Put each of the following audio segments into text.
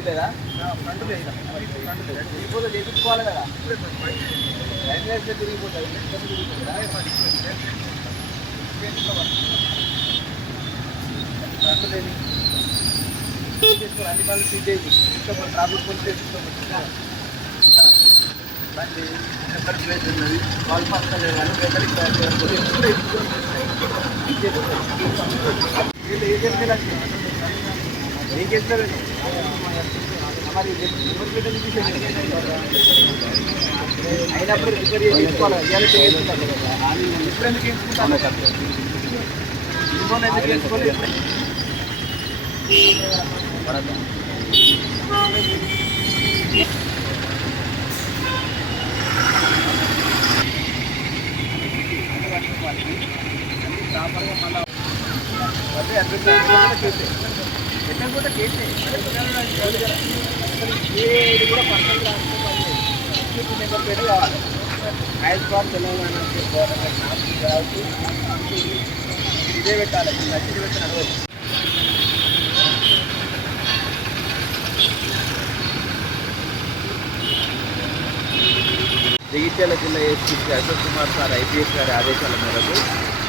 Front లేదా తిరిగిపోతే చేయించుకోవాలి కదా లైన్ వేస్తే తిరిగిపోతుంది ఫ్రంట్ లేదు చేసుకోవాలి అన్ని పనులు సీట్ చేసి ట్రాఫిక్ పోలీస్ బండి నెంబర్ ప్లేట్ ఉన్నది కాల్ పక్కన కానీ ఎక్కడికి నీకేస్తారు మరి నెంబర్ ప్లేట్ అయినప్పుడు రిపేర్ చేసుకోవాలి ఇప్పుడు ఎందుకు వేసుకుంటాను ఇంకోటి ఎందుకు వేసుకోలేదు ప్రాపర్గా మళ్ళీ చేసే ఎక్కడ కూడా చేసే ఏది కూడా పర్సనల్ నెంబర్ ప్లేట్ కావాలి హైదరాబాద్ తెలంగాణ గవర్నమెంట్ ఇదే పెట్టాలి నచ్చింది పెట్టి నడవచ్చు జగిత్యాల జిల్లా SP Ashok Kumar sir IPS గారి ఆదేశాల మేరకు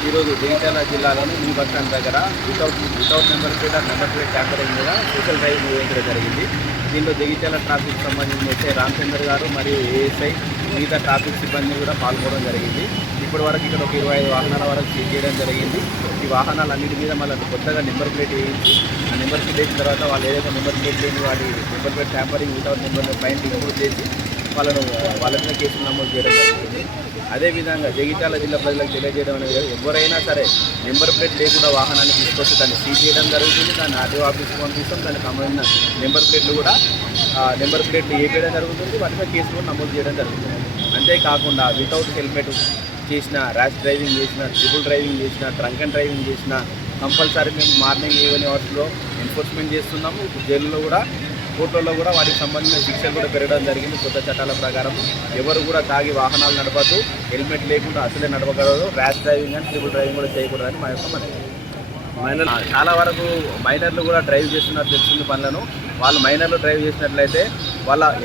ఈరోజు జగిత్యాల జిల్లాలోని న్యూ బస్ స్టాండ్ దగ్గర వితౌట్ నెంబర్ ప్లేట్ ట్యాంపరింగ్ మీద స్పెషల్ డ్రైవ్ నిర్వహించడం జరిగింది. దీంట్లో జగిత్యాల ట్రాఫిక్ సంబంధించిన ఎస్ఐ రామచంద్ర గారు మరియు ఏఎస్ఐ మిగతా ట్రాఫిక్ సిబ్బంది కూడా పాల్గొనడం జరిగింది. ఇప్పటి వరకు ఇక్కడ ఒక 25 వాహనాల వరకు సీజ్ చేయడం జరిగింది. ఈ వాహనాలన్నిటి మీద మళ్ళీ కొత్తగా నెంబర్ ప్లేట్ వేయించి ఆ నెంబర్ ప్లేట్ వేసిన తర్వాత వాళ్ళు ఏదైతే నెంబర్ ప్లేట్ లేని వాటి number plate tampering without number పైన ఇంక్లూడ్ చేసి వాళ్ళ మీద కేసులు నమోదు చేయడం జరుగుతుంది. అదేవిధంగా జగిత్యాల జిల్లా ప్రజలకు తెలియజేయడం అనేది ఎవరైనా సరే నెంబర్ ప్లేట్ లేకుండా వాహనాన్ని తీసుకొచ్చి దాన్ని సీజ్ చేయడం జరుగుతుంది. దాన్ని ఆర్టీఓ ఆఫీస్కి పంపిస్తాం. దానికి సంబంధించిన నెంబర్ ప్లేట్లు కూడా నెంబర్ ప్లేట్లు వేయడం జరుగుతుంది. వాటిపై కేసులు కూడా నమోదు చేయడం జరుగుతుంది. అంతేకాకుండా వితౌట్ హెల్మెట్ చేసిన, ర్యాష్ డ్రైవింగ్ చేసిన, ట్రిపుల్ డ్రైవింగ్ చేసిన, డ్రంక్ అండ్ డ్రైవింగ్ చేసిన కంపల్సరీ మేము మార్నింగ్ ఈవినింగ్ అవర్స్లో ఎన్ఫోర్స్మెంట్ చేస్తున్నాము. ఇప్పుడు జైల్లో కూడా కోర్టుల్లో కూడా వాటికి సంబంధించిన శిక్షలు కూడా పెరగడం జరిగింది. కొత్త చట్టాల ప్రకారం ఎవరు కూడా తాగి వాహనాలు నడపద్దు, హెల్మెట్ లేకుండా అసలే నడపగలరు, ర్యాష్ డ్రైవింగ్ అని ట్రిపుల్ డ్రైవింగ్ కూడా చేయకూడదని మా యొక్క మనవి. చాలా వరకు మైనర్లు కూడా డ్రైవ్ చేస్తున్నారు తెలుస్తుంది పనులను. వాళ్ళు మైనర్లు డ్రైవ్ చేసినట్లయితే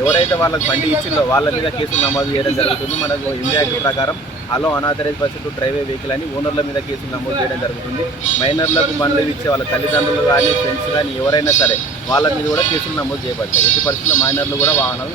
ఎవరైతే వాళ్ళకి బండి ఇచ్చిందో వాళ్ళ మీద కేసులు నమోదు చేయడం జరుగుతుంది. మనకు ఇండియా యాక్ట్ ప్రకారం allow unauthorised person to drive a vehicle అని ఓనర్ల మీద కేసులు నమోదు చేయడం జరుగుతుంది. మైనర్లకు బండ్లు ఇచ్చే వాళ్ళ తల్లిదండ్రులు కానీ ఫ్రెండ్స్ కానీ ఎవరైనా సరే వాళ్ళ మీద కూడా కేసులు నమోదు చేయబడతాయి. ఎట్టి పరిస్థితుల్లో మైనర్లు కూడా వాహనాలు